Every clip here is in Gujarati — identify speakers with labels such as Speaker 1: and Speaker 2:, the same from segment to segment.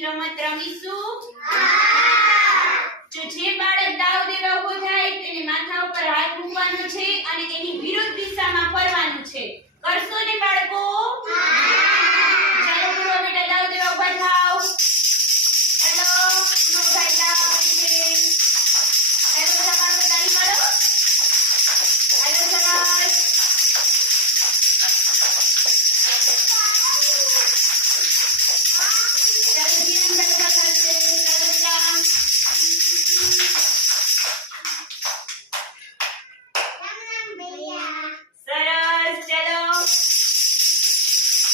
Speaker 1: રમત રમીશું? જો જે બાળક દાવ દેવા ઊભો થાય તેને માથા ઉપર હાથ મૂકવાનો છે અને એની વિરુદ્ધ દિશામાં ફરવાનું છે. કરશો ને બાળકો? ચાલો પૂરો બેટા દાવ દેવા ઊભા થાવ. હેલો નો ભાઈ દાવ છે. હેલો બધા બાળકો તાળી પાડો. હેલો સરસ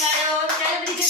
Speaker 1: Hello, celebrity